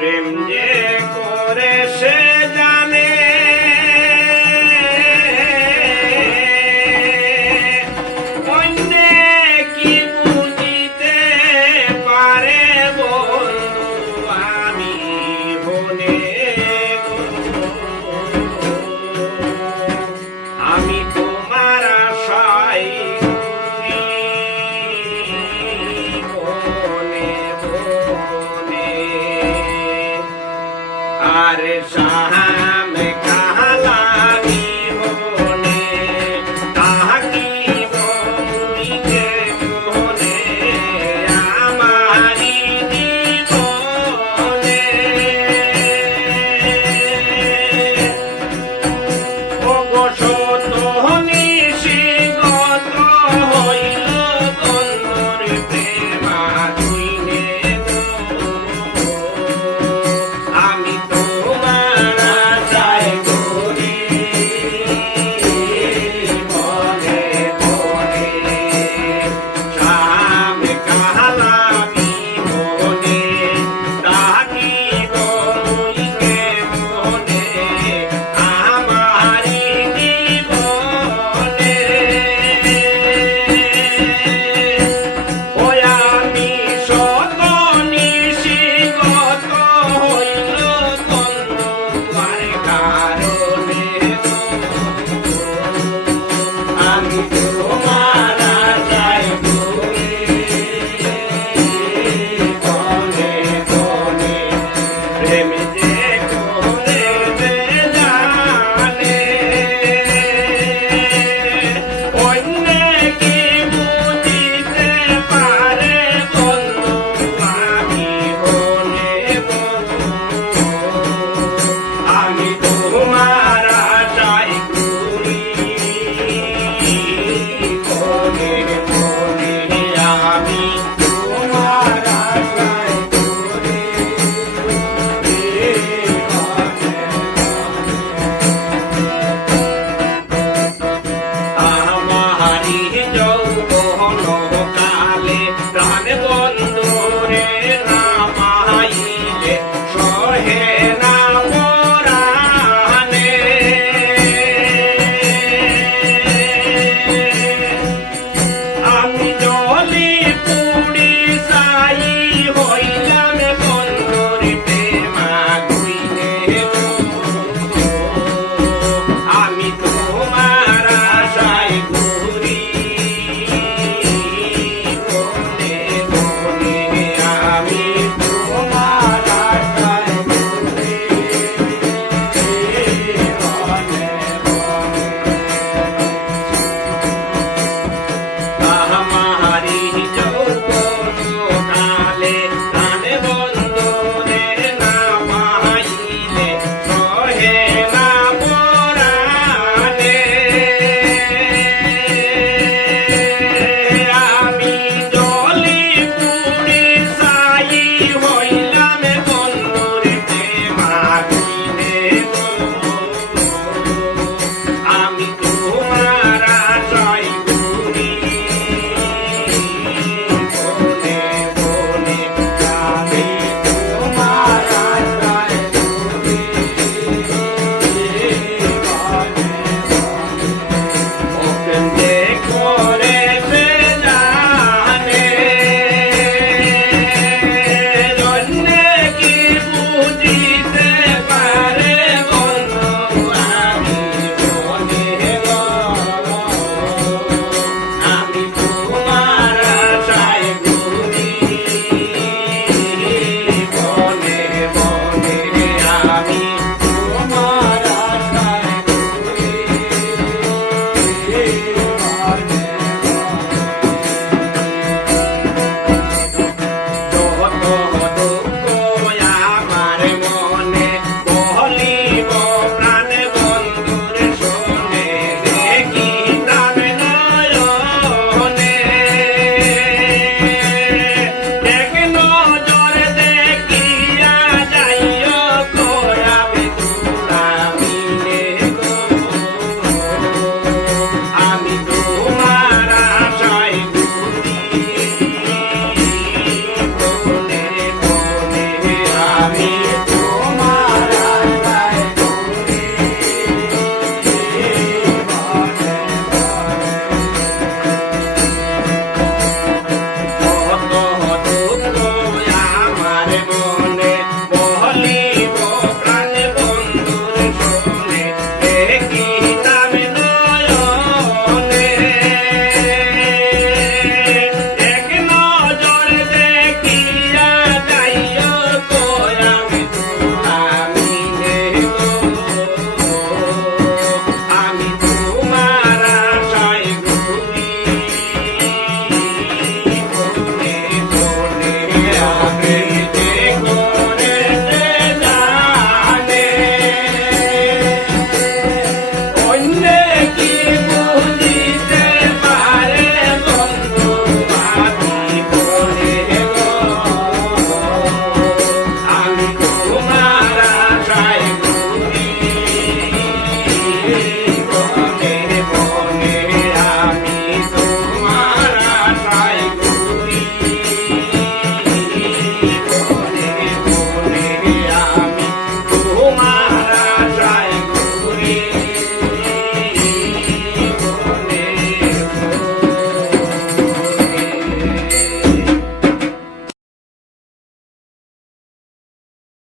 প্রেম যে করে সে জানে